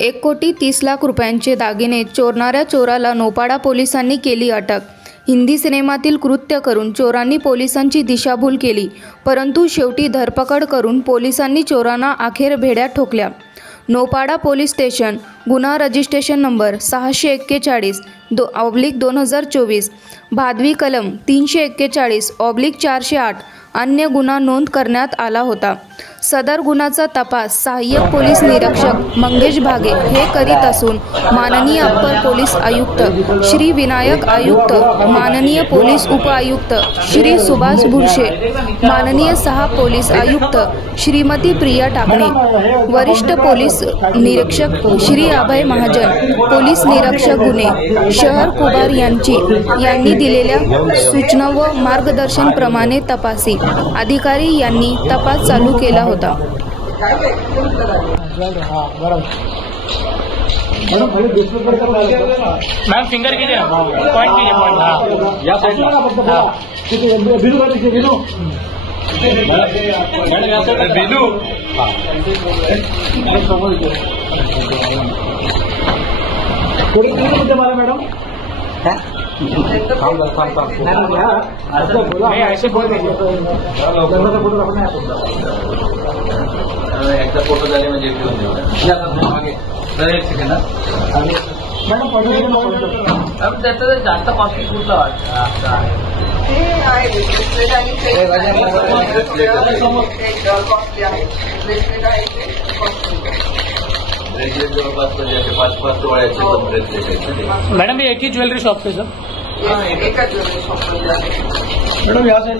1,30,00,000 रुपयांचे दागिने चोरणाऱ्या चोराला नौपाडा पोलिसांनी केली अटक। हिंदी सिनेमातील कृत्य करून चोरांनी पोलिसांची दिशाभूल केली, परंतु शेवटी धरपकड करून पोलिसांनी चोरांना अखेर भेड्यात ठोकल्या। नौपाडा पोलीस स्टेशन, गुन्हा रजिस्ट्रेशन नंबर 641/2024, भादवी कलम 341/408 अन्य गुन्हा नोंद करण्यात आला होता। सदर गुन्ह्याचा तपास सहाय्यक पोलीस निरीक्षक मंगेश भागे हे करीत असून माननीय अप्पर पोलीस आयुक्त श्री विनायक आयुक्त, माननीय पोलीस उपआयुक्त श्री सुभाष भुरशे, माननीय सहा पोलीस आयुक्त श्रीमती प्रिया टाकणे, वरिष्ठ पोलीस निरीक्षक श्री अभय महाजन, पोलीस निरीक्षक गुन्हे शहर कुभार यांनी दिलेल्या सूचना व मार्गदर्शन प्रमाणे तपासी अधिकारी यांनी तपास चालू केला होता। मैम फिंगर कीजिए, पॉइंट कीजिए, पॉइंट। हाँ या साइड बिनू बिनू बिनू मैडम ऐसे बोल दीजिए। एकदा फोटो झाले म्हणजे एक सेकंड मॅडम त्याचं जास्त कॉस्टली कुठलं वाटतं? मैडम ये एक ही ज्वेलरी शॉप पे सर? एका ज्वेलरी शॉप मैडम या साइड